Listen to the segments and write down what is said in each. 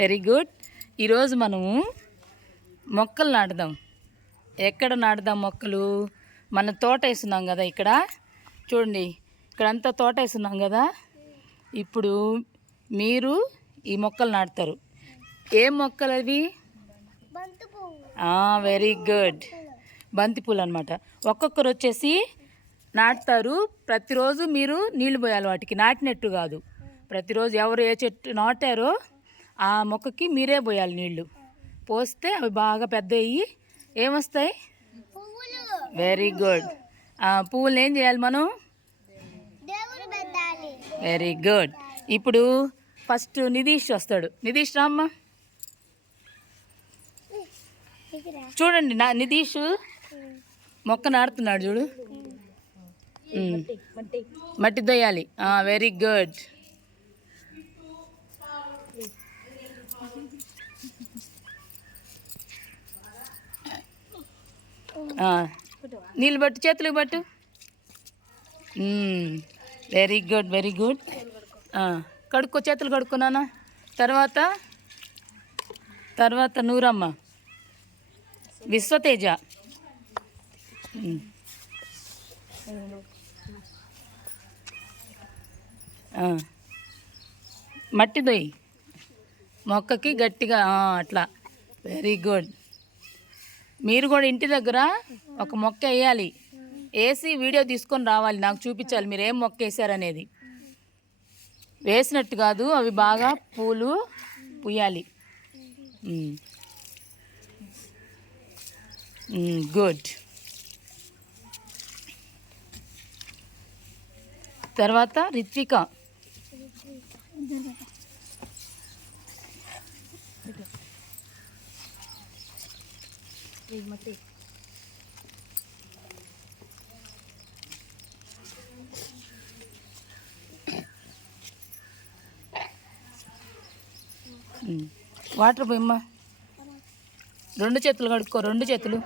Very good. ఈరోజు మనము మొక్కలు నాటుదాం. ఎక్కడ నాటుదాం మొక్కలు? మన తోట వేస్తున్నాం కదా ఇక్కడ చూడండి, ఇక్కడంతా తోట వేస్తున్నాం కదా. ఇప్పుడు మీరు ఈ మొక్కలు నాటుతారు. ఏం మొక్కలు అవి? వెరీ గుడ్, బంతిపూలు అనమాట. ఒక్కొక్కరు వచ్చేసి నాటుతారు. ప్రతిరోజు మీరు నీళ్లు పోయాలి వాటికి, నాటినట్టు కాదు. ప్రతిరోజు ఎవరు ఏ చెట్టు నాటారో ఆ మొక్కకి మీరే పోయాలి నీళ్లు. పోస్తే అవి బాగా పెద్ద అయ్యి ఏమొస్తాయి? Very good. పువ్వులు ఏం చేయాలి మనం? Very good. ఇప్పుడు ఫస్ట్ నితీష్ వస్తాడు. నితీష్ రామ్మా. చూడండి, నితీష్ మొక్క నాడుతున్నాడు చూడు. మట్టి దొయ్యాలి. Very good. నీళ్ళు పట్టు, చేతులకు పట్టు. Very good, very good. కడుక్కో, చేతులు కడుక్కున్నానా. తర్వాత నూరమ్మ, విశ్వతేజ. మట్టి దొయ్యి మొక్కకి గట్టిగా, అట్లా. Very good. మీరు కూడా ఇంటి దగ్గర ఒక మొక్క వేయాలి. వేసి వీడియో తీసుకొని రావాలి, నాకు చూపించాలి మీరు ఏం మొక్క వేసారనేది. వేసినట్టు కాదు, అవి బాగా పూలు పూయాలి. గుడ్. తర్వాత రిత్విక. వాటర్ పోయమ్మా. 2 చేతులు కడుక్కో, 2 చేతులు.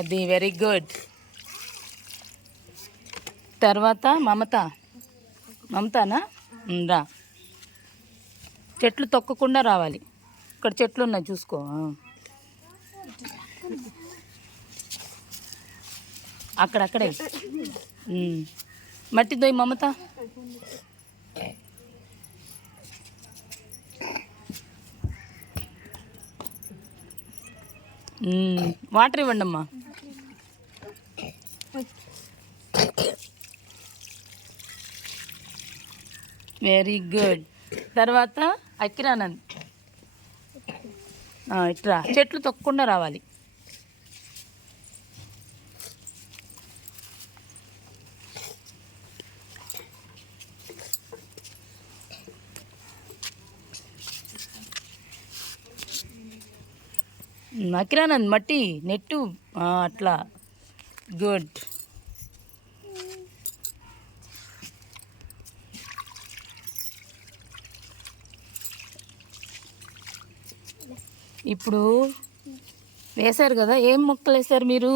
అది వెరీ గుడ్. తర్వాత మమతానా? రా. చెట్లు తొక్కకుండా రావాలి. ఇక్కడ చెట్లు ఉన్నాయి చూసుకో. అక్కడే మట్టి దొయ్యి మమత. వాటర్ ఇవ్వండి అమ్మా. Very good. తర్వాత అకిరానంద్, ఇట్రా. చెట్లు తొక్కకుండా రావాలి. అకిరానంద్ మట్టి నెట్టు, అట్లా. గుడ్. ఇప్పుడు వేశారు కదా, ఏం మొక్కలు వేశారు మీరు?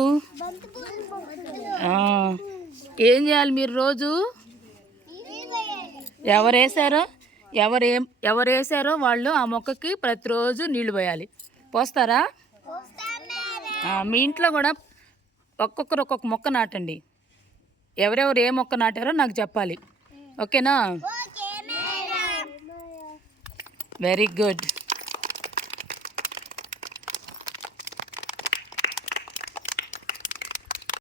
ఏం చేయాలి మీరు రోజు? ఎవరు వేసారో వాళ్ళు ఆ మొక్కకి ప్రతిరోజు నీళ్లు పోయాలి. పోస్తారా? మీ ఇంట్లో కూడా ఒక్కొక్కరు ఒక్కొక్క మొక్క నాటండి. ఎవరెవరు ఏ మొక్క నాటారో నాకు చెప్పాలి. ఓకేనా? Very good.